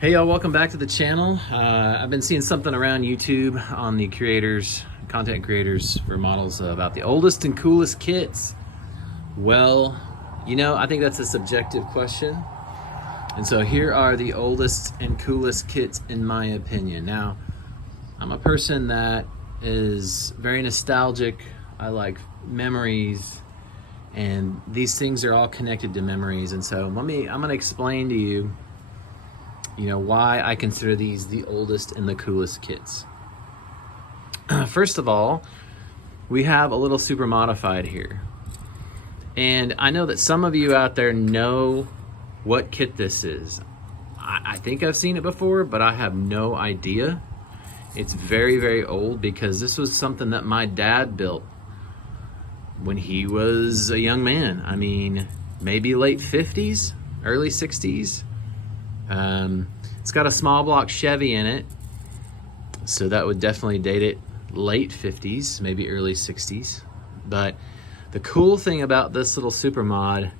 Hey y'all, welcome back to the channel. I've been seeing something around YouTube on the content creators for models about the oldest and coolest kits. Well, I think that's a subjective question. And so here are the oldest and coolest kits in my opinion. Now, I'm a person that is very nostalgic. I like memories, and these things are all connected to memories. And so I'm gonna explain to you why I consider these the oldest and the coolest kits. First of all, we have a little super modified here. And I know that some of you out there know what kit this is. I think I've seen it before, but I have no idea. It's very, very old because this was something that my dad built when he was a young man. I mean, maybe late 50s, early 60s. It's got a small block Chevy in it, so that would definitely date it late 50s, maybe early 60s. But the cool thing about this little super mod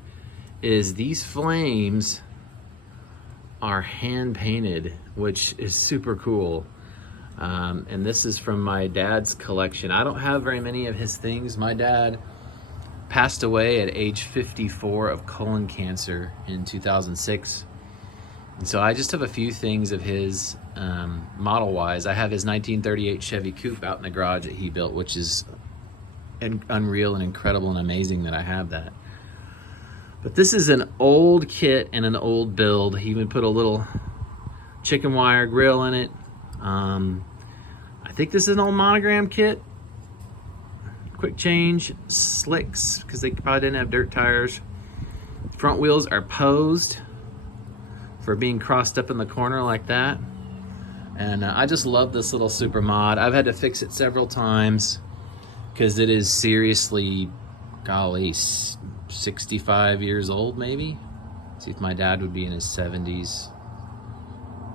is these flames are hand painted, which is super cool. And this is from my dad's collection. I don't have very many of his things. My dad passed away at age 54 of colon cancer in 2006. And so I just have a few things of his model-wise. I have his 1938 Chevy Coupe out in the garage that he built, which is unreal and incredible and amazing that I have that. But this is an old kit and an old build. He even put a little chicken wire grill in it. I think this is an old monogram kit. Quick change, slicks, because they probably didn't have dirt tires. Front wheels are posed for being crossed up in the corner like that. And I just love this little super mod. I've had to fix it several times because it is seriously, golly, 65 years old maybe. See if my dad would be in his 70s.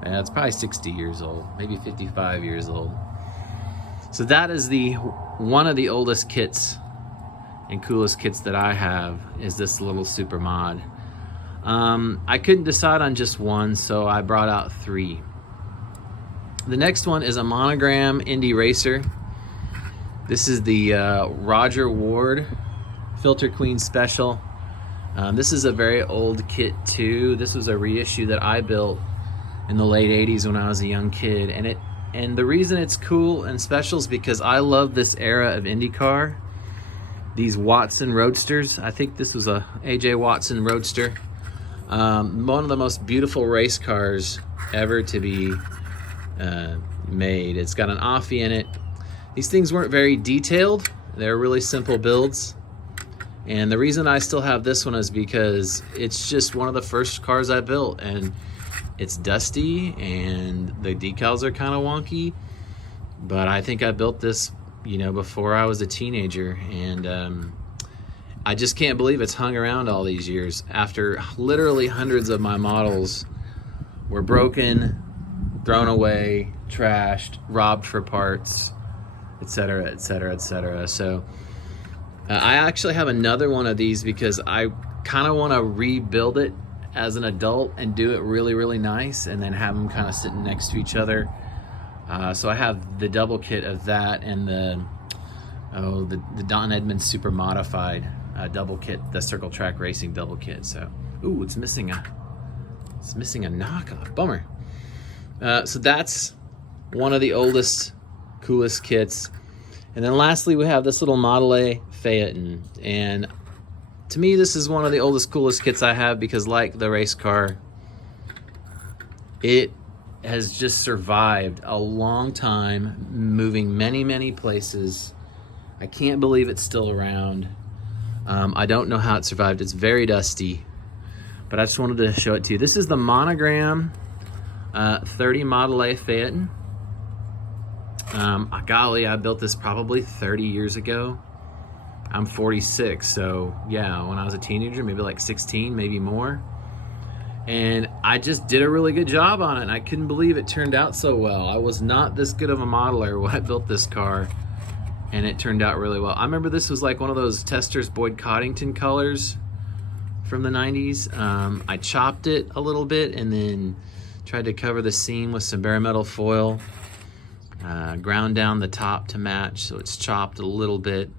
Yeah, it's probably 60 years old, maybe 55 years old. So that is one of the oldest kits and coolest kits that I have, is this little super mod. I couldn't decide on just one, so I brought out three. The next one is a monogram Indy Racer. This is the Roger Ward Filter Queen Special. This is a very old kit too. This was a reissue that I built in the late 80s when I was a young kid. And the reason it's cool and special is because I love this era of IndyCar. These Watson Roadsters. I think this was a AJ Watson Roadster. One of the most beautiful race cars ever to be made. It's got an Offie in it. These things weren't very detailed. They're really simple builds. And the reason I still have this one is because it's just one of the first cars I built, and it's dusty and the decals are kind of wonky. But I think I built this, before I was a teenager, and I just can't believe it's hung around all these years after literally hundreds of my models were broken, thrown away, trashed, robbed for parts, etc., etc., etc. So I actually have another one of these because I kind of want to rebuild it as an adult and do it really, really nice, and then have them kind of sitting next to each other. So I have the double kit of that and the Don Edmonds Super Modified double kit, the Circle Track Racing double kit. So, ooh, it's missing a knockoff. Bummer. So that's one of the oldest, coolest kits. And then lastly, we have this little Model A Phaeton. And to me, this is one of the oldest, coolest kits I have because, like the race car, it has just survived a long time, moving many, many places. I can't believe it's still around. I don't know how it survived. It's very dusty, but I just wanted to show it to you. This is the monogram 30 Model A Phaeton. Golly, I built this probably 30 years ago. I'm 46, so yeah, when I was a teenager, maybe like 16, maybe more. And I just did a really good job on it, and I couldn't believe it turned out so well. I was not this good of a modeler when I built this car, and it turned out really well. I remember this was like one of those Testors Boyd Coddington colors from the 90s. I chopped it a little bit and then Tried to cover the seam with some bare metal foil. Ground down the top to match, so it's chopped a little bit.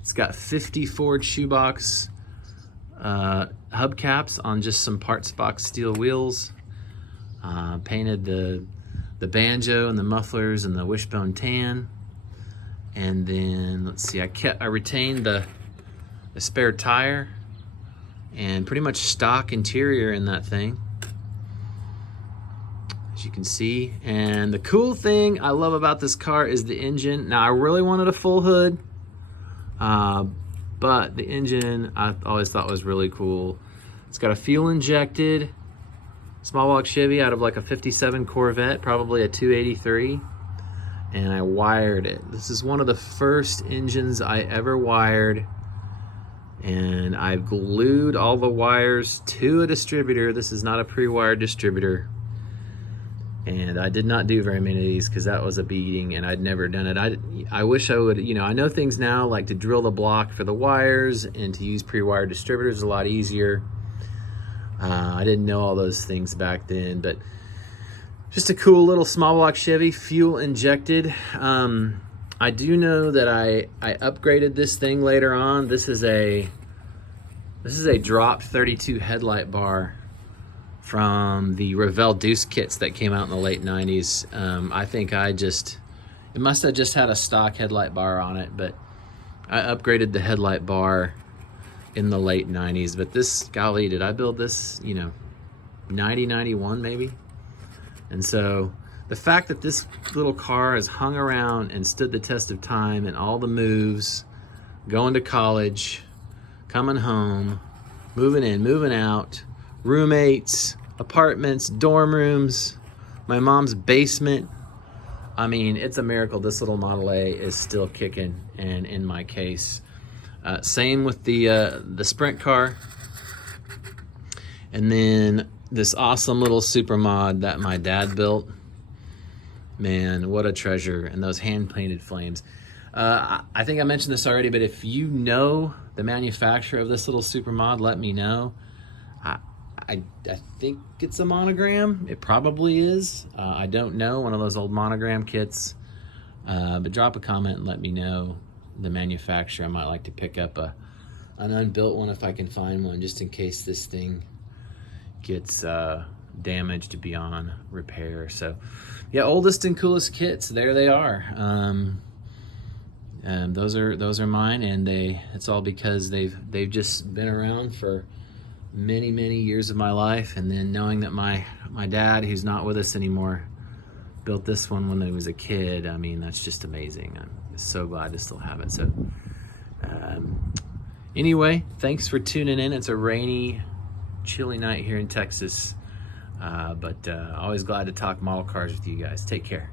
It's got 50 Ford shoebox hubcaps on just some parts box steel wheels. Painted the banjo and the mufflers and the wishbone tan. And then let's see, I retained the spare tire and pretty much stock interior in that thing, as you can see. And the cool thing I love about this car is the engine. Now I really wanted a full hood, but the engine I always thought was really cool. It's got a fuel injected small block Chevy out of like a 57 Corvette, probably a 283. And I wired it. This is one of the first engines I ever wired. And I've glued all the wires to a distributor. This is not a pre-wired distributor. And I did not do very many of these because that was a beating and I'd never done it. I wish I would, you know, I know things now like to drill the block for the wires and to use pre-wired distributors is a lot easier. I didn't know all those things back then, but just a cool little small block Chevy, fuel injected. I do know that I upgraded this thing later on. This is a dropped 32 headlight bar from the Revell Deuce kits that came out in the late 90s. I think it must have just had a stock headlight bar on it, but I upgraded the headlight bar in the late 90s. But this, golly, did I build this, you know, 90, 91 maybe? And so the fact that this little car has hung around and stood the test of time and all the moves, going to college, coming home, moving in, moving out, roommates, apartments, dorm rooms, my mom's basement. I mean, it's a miracle this little Model A is still kicking and in my case. Same with the Sprint car. And then this awesome little super mod that my dad built. Man, what a treasure. And those hand-painted flames. I think I mentioned this already, but if you know the manufacturer of this little super mod, let me know. I think it's a Monogram. It probably is. I don't know, one of those old Monogram kits. But drop a comment and let me know the manufacturer. I might like to pick up an unbuilt one if I can find one, just in case this thing gets damaged beyond repair. So yeah, oldest and coolest kits, there they are. Those are mine, and it's all because they've just been around for many years of my life. And then knowing that my dad, who's not with us anymore, built this one when he was a kid, I mean, that's just amazing. I'm so glad to still have it. So anyway, thanks for tuning in. It's a rainy, chilly night here in Texas, but always glad to talk model cars with you guys. Take care.